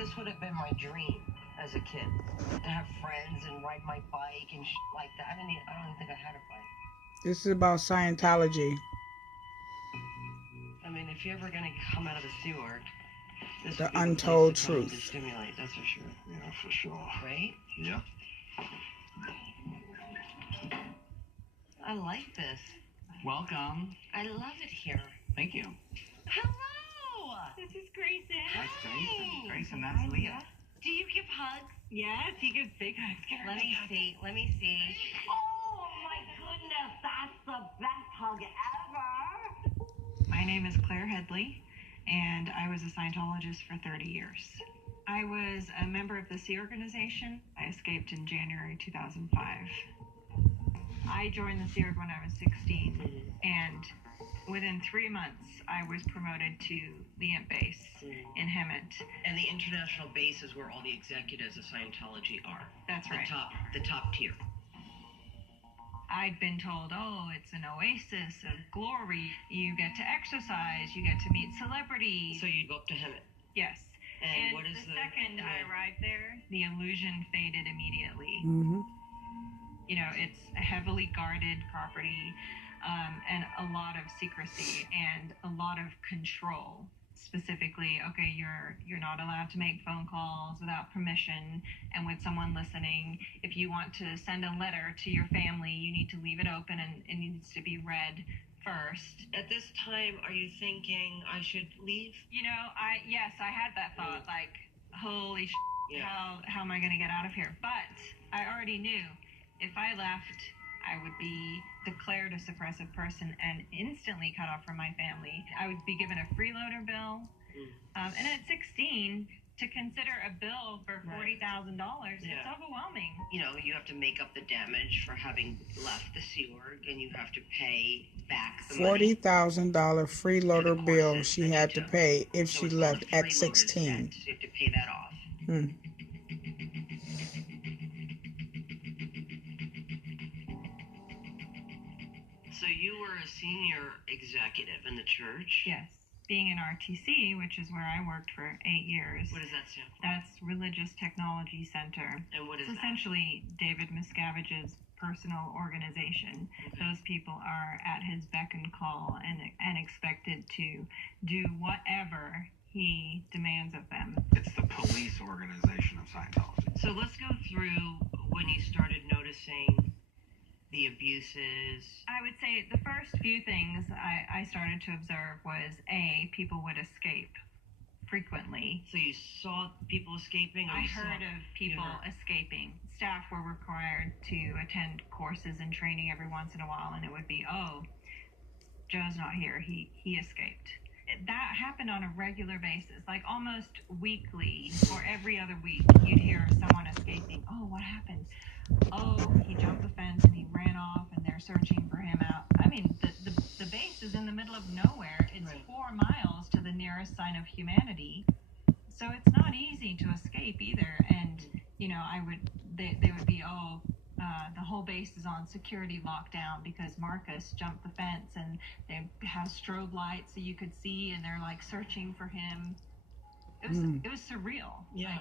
This would have been my dream as a kid, to have friends and ride my bike and like that. I don't even think I had a bike. This is about Scientology. I mean, if you're ever gonna come out of the Sea Org, this The would be untold the place to come truth. to stimulate. That's for sure. Yeah, for sure. Right? Yeah. I like this. Welcome. I love it here. Thank you. Hello. This is Grayson. That's Grayson. Hi. Grayson, that's Leah. Do you give hugs? Yes, he gives big hugs. Let me see. Let me see. Oh my goodness, that's the best hug ever. My name is Claire Headley, and I was a Scientologist for 30 years. I was a member of the Sea Organization. I escaped in January 2005. I joined the Sea Org when I was 16, and within 3 months, I was promoted to the IMP base in Hemet. And the international base is where all the executives of Scientology are. That's right. The top tier. I'd been told, oh, it's an oasis of glory. You get to exercise, you get to meet celebrities. So you go up to Hemet. Yes. And what is the second I arrived there, the illusion faded immediately. Mm-hmm. You know, it's a heavily guarded property, and a lot of secrecy and a lot of control. Specifically, okay, you're not allowed to make phone calls without permission and with someone listening. If you want to send a letter to your family, you need to leave it open and it needs to be read first. At this time, are you thinking I should leave? You know, I had that thought, like, holy Yeah. how am I going to get out of here? But I already knew if I left, I would be declared a suppressive person and instantly cut off from my family. I would be given a freeloader bill. And at 16, to consider a bill for $40,000, it's overwhelming. You know, you have to make up the damage for having left the Sea Org, and you have to pay back the money. $40,000 freeloader bill she had to pay if So she it's left called a at freeloader's 16. debt, so you have to pay that off. Hmm. So you were a senior executive in the church? Yes. Being an RTC, which is where I worked for 8 years. What does that stand for? That's Religious Technology Center. And what is It's that? essentially David Miscavige's personal organization. Okay. Those people are at his beck and call and expected to do whatever he demands of them. It's the police organization of Scientology. So let's go through when you started noticing the abuses. I would say the first few things I started to observe was, A, people would escape frequently. So you saw people escaping? Or I you saw- heard of people you heard- escaping. Staff were required to attend courses and training every once in a while, and it would be, oh, Joe's not here, he escaped. That happened on a regular basis, like almost weekly or every other week. You'd hear someone escaping. Oh, what happened? Oh, he jumped the fence and he ran off and they're searching for him out. I mean, the base is in the middle of nowhere. It's Right. 4 miles to the nearest sign of humanity. So it's not easy to escape either. And, you know, they would be, the whole base is on security lockdown because Marcus jumped the fence, and they have strobe lights so you could see, and they're like searching for him. It was surreal. Yeah.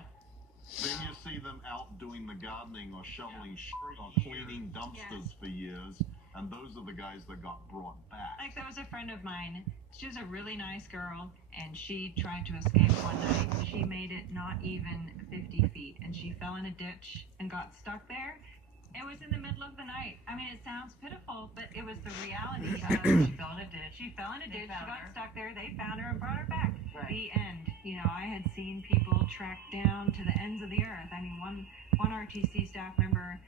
Then you see them out doing the gardening or shoveling shit or cleaning dumpsters for years, and those are the guys that got brought back. Like, there was a friend of mine. She was a really nice girl, and she tried to escape one night. She made it not even 50 feet, and she fell in a ditch and got stuck there. It was in the middle of the night. I mean, it sounds pitiful, but it was the reality of She fell in a ditch. She fell in a ditch, she found got her. stuck there, they found her and brought her back. Right. The end. You know, I had seen people tracked down to the ends of the earth. I mean, one RTC staff member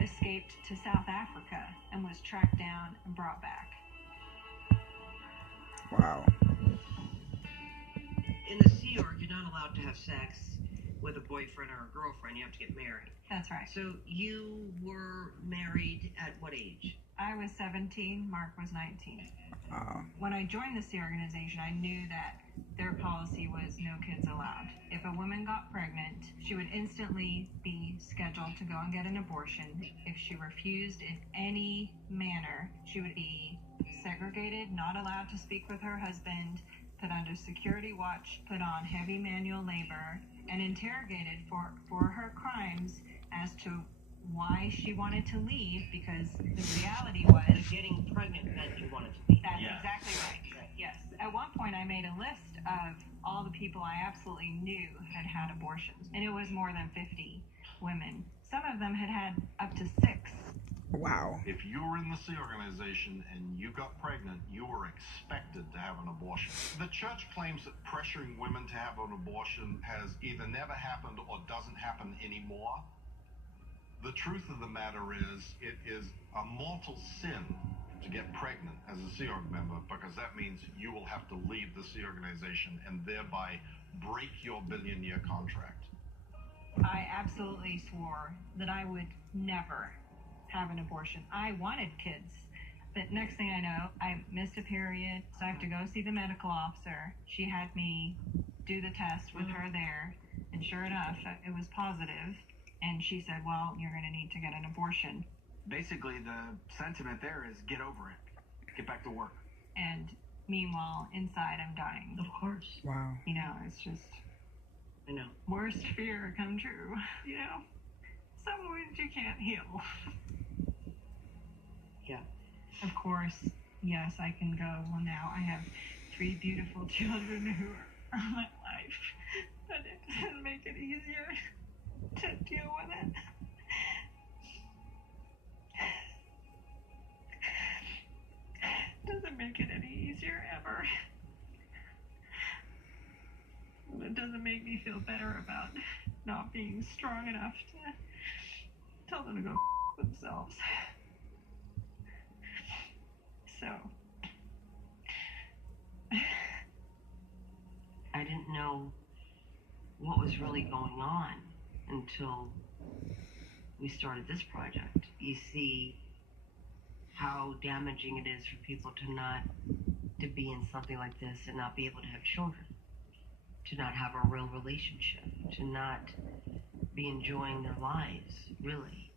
escaped to South Africa and was tracked down and brought back. Wow. In the Sea Org, you're not allowed to have sex with a boyfriend or a girlfriend. You have to get married. That's right. So you were married at what age? I was 17, Mark was 19. When I joined the Sea Organization, I knew that their policy was no kids allowed. If a woman got pregnant, she would instantly be scheduled to go and get an abortion. If she refused in any manner, she would be segregated, not allowed to speak with her husband, put under security watch, put on heavy manual labor, and interrogated for her crimes as to why she wanted to leave, because the reality was Getting pregnant meant you wanted to leave. that's Yeah. exactly right. Yes. At one point, I made a list of all the people I absolutely knew had had abortions, and it was more than 50 women. Some of them had had up to 6. Wow. If you were in the Sea Organization and you got pregnant, you were expected to have an abortion. The church claims that pressuring women to have an abortion has either never happened or doesn't happen anymore. The truth of the matter is, it is a mortal sin to get pregnant as a Sea Org member, because that means you will have to leave the Sea Organization and thereby break your billion-year contract. I absolutely swore that I would never have an abortion. I wanted kids. But next thing I know, I missed a period, so I have to go see the medical officer. She had me do the test with her there, and sure enough, it was positive. And she said, well, you're going to need to get an abortion. Basically, the sentiment there is get over it. Get back to work. And meanwhile, inside, I'm dying. Of course. Wow. You know, it's just I know. worst fear come true. You know, some wounds you can't heal. Yeah. Of course, yes, I can go. Well, now I have 3 beautiful children who are my life, but it doesn't make it easier to deal with it. Doesn't make it any easier ever. It doesn't make me feel better about not being strong enough to tell them to go themselves. So I didn't know what was really going on until we started this project. You see how damaging it is for people to be in something like this and not be able to have children, to not have a real relationship, to not be enjoying their lives, really.